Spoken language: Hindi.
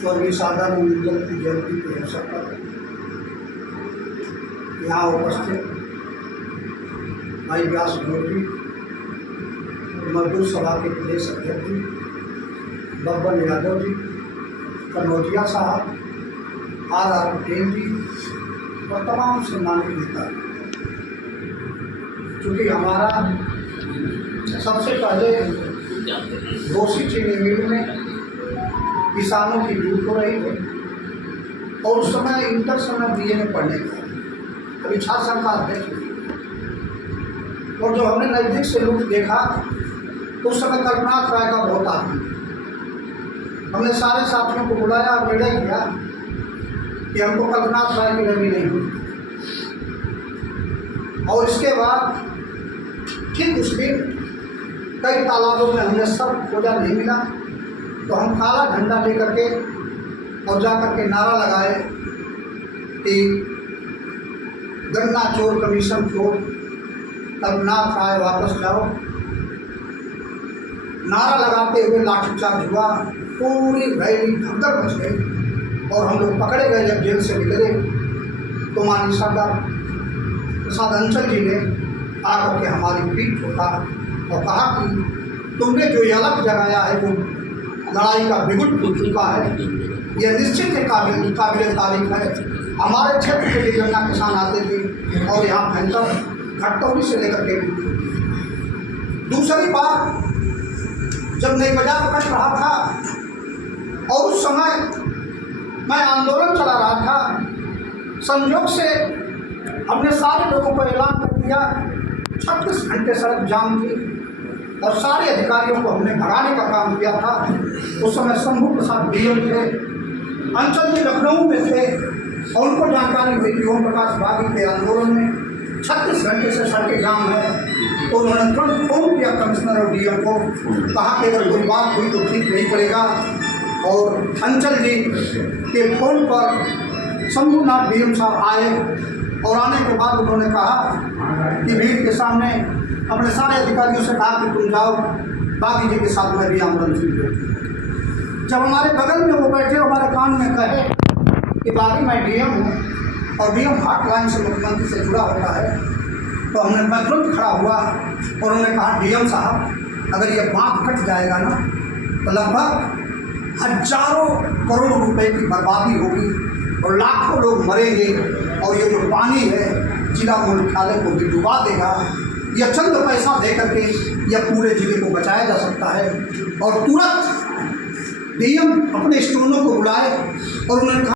स्वर्गीय सादानंद मित्तल की जयंती के अवसर पर यहाँ उपस्थित भाई व्यास गोत्री, मजदूर सभा के प्रदेश अध्यक्ष जी बब्बन यादव जी, कन्नौजिया साहब, आर पटेल जी और तमाम सम्मानित नेता। चूँकि हमारा सबसे पहले दोषी चीनी मिल में किसानों की लूट हो रही है और उस समय इंटर समय बीए में पढ़ने का अभी छात्र संघ का अध्यक्ष और जो हमने नज़दीक से लूट देखा तो उस समय कल्पनाथ राय का बहुत आदमी। हमने सारे साथियों को बुलाया और निर्णय किया कि हमको कल्पनाथ राय की रवि नहीं हुई। और इसके बाद ठीक उस दिन कई तालाबों में हमने सब खोजा, नहीं मिला तो हम काला झंडा लेकर के और जाकर के नारा लगाए कि गन्ना चोर कमीशन चोर, कल्पनाथ राय वापस जाओ। नारा लगाते हुए लाठीचार्ज हुआ, पूरी रैली भगदड़ मच गई और हम लोग पकड़े गए। जब जेल से निकले तो माननीय सरदार प्रसाद अंचल जी ने आकर के हमारी पीठ ठोका और कहा कि तुमने जो ये अलग जगाया है वो लड़ाई का बिगुल फूट चुका है, यह निश्चित है काबिल तारीफ है। हमारे क्षेत्र के लिए गन्ना किसान आते थे और यहाँ भयंकर घटतौली से लेकर के। दूसरी बात, जब नई बाजार कट रहा था और उस समय मैं आंदोलन चला रहा था, संयोग से हमने सारे लोगों को ऐलान कर दिया 36 घंटे सड़क जाम थी और सारे अधिकारियों को हमने भगाने का काम किया था। उस समय शंभू प्रसाद डीएम थे, अंचल जी लखनऊ में थे और उनको जानकारी हुई कि ओम प्रकाश बागी के आंदोलन में 36 घंटे से सड़कें जाम है। तो उन्होंने तुरंत फोन किया कमिश्नर और डीएम को, कहा कि अगर कोई बात हुई तो ठीक नहीं पड़ेगा। और अंचल जी के फ़ोन पर शंभूनाथ डीएम साहब आए और आने के बाद उन्होंने कहा कि भीड़ के सामने अपने सारे अधिकारियों से कहा कि तुम जाओ, बागी जी के साथ मैं भी आंदोलन शुरू करूँ। जब हमारे बगल में वो बैठे हमारे कान में कहे कि बागी मैं डीएम हूँ और डीएम हॉटलाइन से मुख्यमंत्री से जुड़ा होता है, तो मैं तुरंत खड़ा हुआ और उन्होंने कहा डीएम साहब अगर ये बाँध कट जाएगा ना तो लगभग हजारों करोड़ रुपए की बर्बादी होगी और लाखों लोग मरेंगे और ये जो पानी है जिला मुख्यालय को भी डुबा देगा। यह चंद पैसा दे करके यह पूरे जिले को बचाया जा सकता है। और तुरंत डीएम अपने स्टोनों को बुलाए और उन्होंने